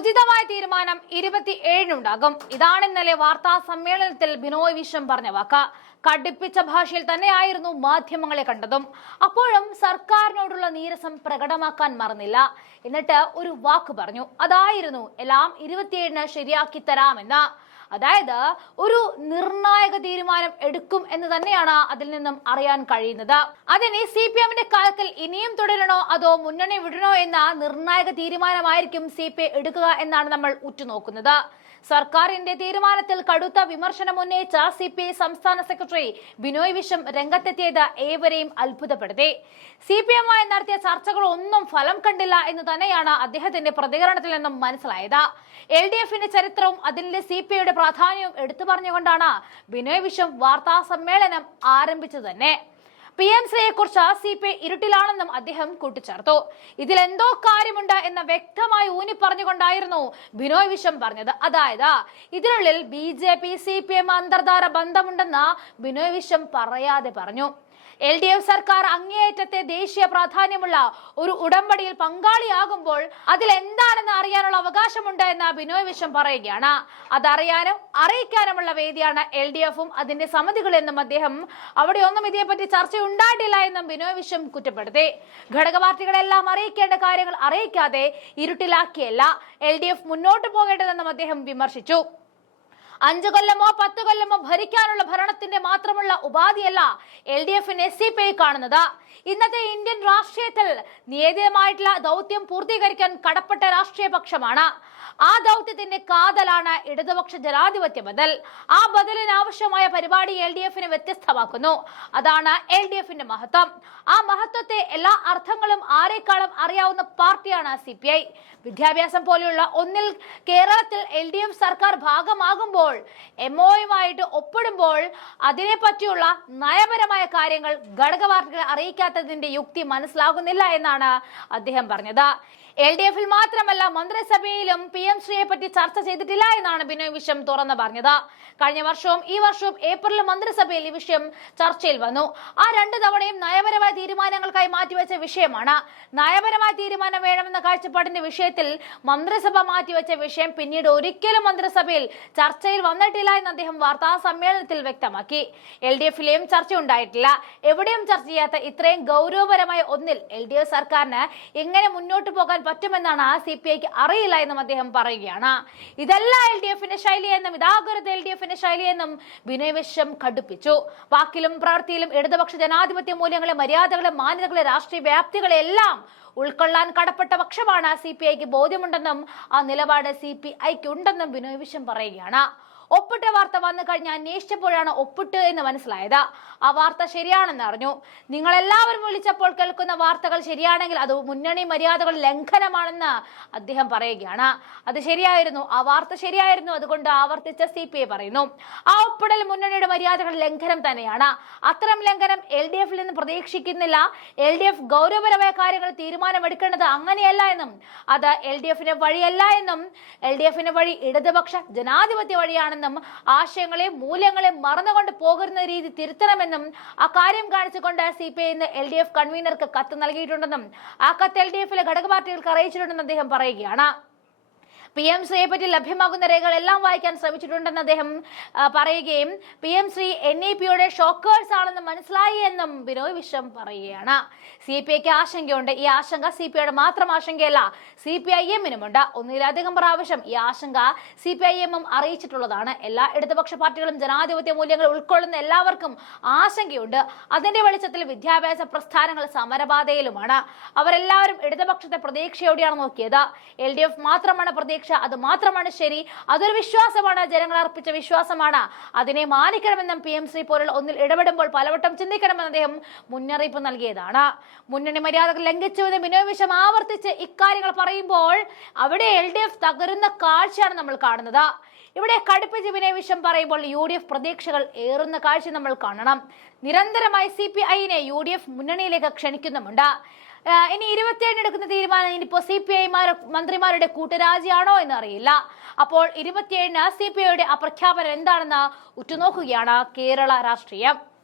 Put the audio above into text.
ഉചിതമായ തീരുമാനം 27-നുണ്ടാകും. ഇതാണ് ഇന്നലെ വാർത്താ സമ്മേളനത്തിൽ ബിനോയ് വിശ്വം പറഞ്ഞ വാക്ക്. കടുപ്പിച്ച ഭാഷയിൽ തന്നെയായിരുന്നു മാധ്യമങ്ങളെ കണ്ടതും. അപ്പോഴും സർക്കാരിനോടുള്ള നീരസം പ്രകടമാക്കാൻ മറന്നില്ല. എന്നിട്ട് ഒരു വാക്ക് പറഞ്ഞു, അതായിരുന്നു എല്ലാം 27-ന് ശരിയാക്കി തരാമെന്ന്. അതായത് ഒരു നിർണായക തീരുമാനം എടുക്കും എന്ന് തന്നെയാണ് അതിൽ നിന്നും അറിയാൻ കഴിയുന്നത്. അതിന് CPM-ന്റെ കാൽക്കൽ ഇനിയും തുടരണോ അതോ മുന്നണി വിടണോ എന്ന നിർണായക തീരുമാനമായിരിക്കും CPI എടുക്കുക എന്നാണ് നമ്മൾ ഉറ്റുനോക്കുന്നത്. സർക്കാരിന്റെ തീരുമാനത്തിൽ കടുത്ത വിമർശനം ഉന്നയിച്ച CPI സംസ്ഥാന സെക്രട്ടറി ബിനോയ് വിശ്വം രംഗത്തെത്തിയത് ഏവരെയും അത്ഭുതപ്പെടുത്തി. CPM-മായി നടത്തിയ ചർച്ചകൾ ഒന്നും ഫലം കണ്ടില്ല എന്ന് തന്നെയാണ് അദ്ദേഹത്തിന്റെ പ്രതികരണത്തിൽ നിന്നും മനസ്സിലായത്. LDF-ന്റെ ചരിത്രവും അതിന്റെ CPI-യുടെ പ്രാധാന്യവും എടുത്തു പറഞ്ഞുകൊണ്ടാണ് ബിനോയ് വിശ്വം വാർത്താ സമ്മേളനം ആരംഭിച്ചത് തന്നെ. PM ശ്രീയെ കുറിച്ച് CPI ഇരുട്ടിലാണെന്നും അദ്ദേഹം കൂട്ടിച്ചേർത്തു. ഇതിലെന്തോ കാര്യമുണ്ട് എന്ന് വ്യക്തമായി ഊന്നി പറഞ്ഞുകൊണ്ടായിരുന്നു ബിനോയ് വിശ്വം പറഞ്ഞത്. അതായത് ഇതിനുള്ളിൽ BJP CPM അന്തർധാര ബന്ധമുണ്ടെന്ന് ബിനോയ് വിശ്വം പറയാതെ പറഞ്ഞു. LDF സർക്കാർ അങ്ങേയറ്റത്തെ ദേശീയ പ്രാധാന്യമുള്ള ഒരു ഉടമ്പടിയിൽ പങ്കാളിയാകുമ്പോൾ അതിൽ എന്താണെന്ന് അറിയാനുള്ള അവകാശമുണ്ട് എന്ന് ബിനോയ് വിശ്വം പറയുകയാണ്. അതറിയാനും അറിയിക്കാനുമുള്ള വേദിയാണ് LDF-ഉം അതിന്റെ സമിതികളെന്നും അദ്ദേഹം അവിടെയൊന്നും ഇതേപ്പറ്റി ചർച്ച ഉണ്ടായിട്ടില്ല എന്നും ബിനോയ് വിശ്വം കുറ്റപ്പെടുത്തി. ഘടക പാർട്ടികളെല്ലാം അറിയിക്കേണ്ട കാര്യങ്ങൾ അറിയിക്കാതെ ഇരുട്ടിലാക്കിയല്ല LDF മുന്നോട്ട് പോകേണ്ടതെന്നും അദ്ദേഹം വിമർശിച്ചു. 5 കൊല്ലമോ 10 കൊല്ലമോ ഭരിക്കാനുള്ള ഭരണത്തിന്റെ മാത്രമുള്ള ഉപാധിയല്ല LDF-നെ CPI കാണുന്നത്. ഇന്നത്തെ ഇന്ത്യൻ രാഷ്ട്രീയത്തിൽ നിയതമായിട്ടുള്ള ദൗത്യം പൂർത്തീകരിക്കാൻ കടപ്പെട്ട രാഷ്ട്രീയ പക്ഷമാണ്. ആ ദൗത്യത്തിന്റെ കാതലാണ് ഇടതുപക്ഷ ജനാധിപത്യ ബദൽ. ആ ബദലിന് ആവശ്യമായ പരിപാടി LDF-നെ വ്യത്യസ്തമാക്കുന്നു. അതാണ് LDF-ന്റെ മഹത്വം. ആ മഹത്വത്തെ എല്ലാ അർത്ഥങ്ങളും ആരെക്കാളും അറിയാവുന്ന പാർട്ടിയാണ് CPI. വിദ്യാഭ്യാസം പോലെയുള്ള ഒന്നിൽ കേരളത്തിൽ LDF സർക്കാർ ഭാഗമാകുമ്പോൾ MOU-യുമായിട്ട് ഒപ്പിടുമ്പോൾ അതിനെ പറ്റിയുള്ള നയപരമായ കാര്യങ്ങൾ ഘടക പാർട്ടികളെ അറിയിക്കാത്തതിന്റെ യുക്തി മനസ്സിലാകുന്നില്ല എന്നാണ് അദ്ദേഹം പറഞ്ഞത്. LDF-ൽ മാത്രമല്ല മന്ത്രിസഭയിലും PM ശ്രീയെ പറ്റി ചർച്ച ചെയ്തിട്ടില്ല എന്നാണ് ബിനോയ് വിശ്വം തുറന്നു പറഞ്ഞത്. കഴിഞ്ഞ വർഷവും ഈ വർഷവും ഏപ്രിലിൽ മന്ത്രിസഭയിൽ ഈ വിഷയം ചർച്ചയിൽ വന്നു. ആ 2 തവണയും നയപരമായ തീരുമാനങ്ങൾക്കായി മാറ്റിവെച്ച വിഷയമാണ്. നയപരമായ തീരുമാനം വേണമെന്ന കാഴ്ചപ്പാടിന്റെ വിഷയത്തിൽ മന്ത്രിസഭ മാറ്റിവെച്ച വിഷയം പിന്നീട് ഒരിക്കലും മന്ത്രിസഭയിൽ ചർച്ചയിൽ വന്നിട്ടില്ല എന്ന് അദ്ദേഹം വാർത്താ സമ്മേളനത്തിൽ വ്യക്തമാക്കി. LDF-ലെയും ചർച്ച ഉണ്ടായിട്ടില്ല. എവിടെയും ചർച്ച ചെയ്യാത്ത ഇത്രയും ഗൗരവപരമായ ഒന്നിൽ LDF സർക്കാരിന് എങ്ങനെ മുന്നോട്ട് പോകാൻ പറ്റുമെന്നാണ് CPIക്ക് അറിയില്ല എന്നും അദ്ദേഹം പറയുകയാണ്. ഇതല്ല LDF-ന്റെ ശൈലിയെന്നും ഇതാകരുത് LDF-ന്റെ ശൈലിയെന്നും ബിനോയ് വിശ്വം കടുപ്പിച്ചു. വാക്കിലും പ്രവൃത്തിയിലും ഇടതുപക്ഷ ജനാധിപത്യ മൂല്യങ്ങളെ, മര്യാദകളെ, മാന്യതകളെ, രാഷ്ട്രീയ വ്യാപ്തികളെ എല്ലാം ഉൾക്കൊള്ളാൻ കടപ്പെട്ട പക്ഷമാണ് CPIക്ക് ബോധ്യമുണ്ടെന്നും ആ നിലപാട് CPIക്ക് ഉണ്ടെന്നും ബിനോയ് വിശ്വം പറയുകയാണ്. ഒപ്പിട്ട വാർത്ത വന്നു കഴിഞ്ഞ് അന്വേഷിച്ചപ്പോഴാണ് ഒപ്പിട്ട് എന്ന് മനസ്സിലായത്. ആ വാർത്ത ശരിയാണെന്ന് അറിഞ്ഞു. നിങ്ങൾ എല്ലാവരും വിളിച്ചപ്പോൾ കേൾക്കുന്ന വാർത്തകൾ ശരിയാണെങ്കിൽ അത് മുന്നണി മര്യാദകൾ ലംഘനമാണെന്ന് അദ്ദേഹം പറയുകയാണ്. അത് ശരിയായിരുന്നു, ആ വാർത്ത ശരിയായിരുന്നു, അതുകൊണ്ട് ആവർത്തിച്ച CPI പറയുന്നു. ആ ഒപ്പിടൽ മുന്നണിയുടെ മര്യാദകൾ ലംഘനം തന്നെയാണ്. അത്തരം ലംഘനം LDF-ൽ നിന്ന് പ്രതീക്ഷിക്കുന്നില്ല. LDF ഗൗരവപരമായ കാര്യങ്ങൾ തീരുമാനമെടുക്കേണ്ടത് അങ്ങനെയല്ല എന്നും അത് LDF-ന്റെ വഴിയല്ല എന്നും LDF-ന്റെ വഴി ഇടതുപക്ഷ ജനാധിപത്യ വഴിയാണ്, ആശയങ്ങളെ മൂല്യങ്ങളെ മറന്നുകൊണ്ട് പോകുന്ന രീതി തിരുത്തണമെന്നും ആ കാര്യം കാണിച്ചുകൊണ്ട് CPI ഇന്ന് LDF കൺവീനർക്ക് കത്ത് നൽകിയിട്ടുണ്ടെന്നും ആ കത്ത് LDF-ലെ ഘടക പാർട്ടികൾക്ക് അറിയിച്ചിട്ടുണ്ടെന്ന് അദ്ദേഹം പറയുകയാണ്. PM ശ്രീയെ പറ്റി ലഭ്യമാകുന്ന രേഖകൾ എല്ലാം വായിക്കാൻ ശ്രമിച്ചിട്ടുണ്ടെന്ന് അദ്ദേഹം പറയുകയും PM ശ്രീ NEP-യുടെ ഷോക്കേഴ്സ് ആണെന്ന് മനസ്സിലായി എന്നും ബിനോയ് വിശ്വം പറയുകയാണ്. CPIക്ക് ആശങ്കയുണ്ട്. ഈ ആശങ്ക CPIയുടെ മാത്രം ആശങ്കയല്ല, CPIM-നുമുണ്ട്. ഒന്നിലധികം പ്രാവശ്യം ഈ ആശങ്ക CPIM-ഉം അറിയിച്ചിട്ടുള്ളതാണ്. എല്ലാ ഇടതുപക്ഷ പാർട്ടികളും ജനാധിപത്യ മൂല്യങ്ങൾ ഉൾക്കൊള്ളുന്ന എല്ലാവർക്കും ആശങ്കയുണ്ട്. അതിന്റെ വെളിച്ചത്തിൽ വിദ്യാഭ്യാസ പ്രസ്ഥാനങ്ങൾ സമരപാതയിലുമാണ്. അവരെല്ലാവരും ഇടതുപക്ഷത്തെ പ്രതീക്ഷയോടെയാണ് നോക്കിയത്. LDF മാത്രമാണ് പ്രതീക്ഷ, അത് മാത്രമാണ് ശരി, അതൊരു വിശ്വാസമാണ്, ജനങ്ങൾ അർപ്പിച്ച വിശ്വാസമാണ്, അതിനെ മാനിക്കണമെന്നും PM ശ്രീ പോലുള്ള ഒന്നിൽ ഇടപെടുമ്പോൾ പലവട്ടം ചിന്തിക്കണമെന്ന് അദ്ദേഹം മുന്നറിയിപ്പ് നൽകിയതാണ്. മുന്നണി മര്യാദകൾ ലംഘിച്ചുവെന്ന് ബിനോയ് വിശ്വം ആവർത്തിച്ച് ഇക്കാര്യങ്ങൾ പറയുമ്പോൾ അവിടെ LDF തകരുന്ന കാഴ്ചയാണ് നമ്മൾ കാണുന്നത്. ഇവിടെ കടുപ്പിച്ച് ബിനോയ് വിശ്വം പറയുമ്പോൾ UDF പ്രതീക്ഷകൾ ഏറുന്ന കാഴ്ച നമ്മൾ കാണണം. നിരന്തരമായി CPI-നെ UDF മുന്നണിയിലേക്ക് ക്ഷണിക്കുന്നുമുണ്ട്. ഇനി 27 എടുക്കുന്ന തീരുമാനം ഇനിയിപ്പോ CPI മന്ത്രിമാരുടെ കൂട്ടരാജിയാണോ എന്ന് അറിയില്ല. അപ്പോൾ 27-ന് CPI-യുടെ ആ പ്രഖ്യാപനം എന്താണെന്ന് ഉറ്റുനോക്കുകയാണ് കേരള രാഷ്ട്രീയം.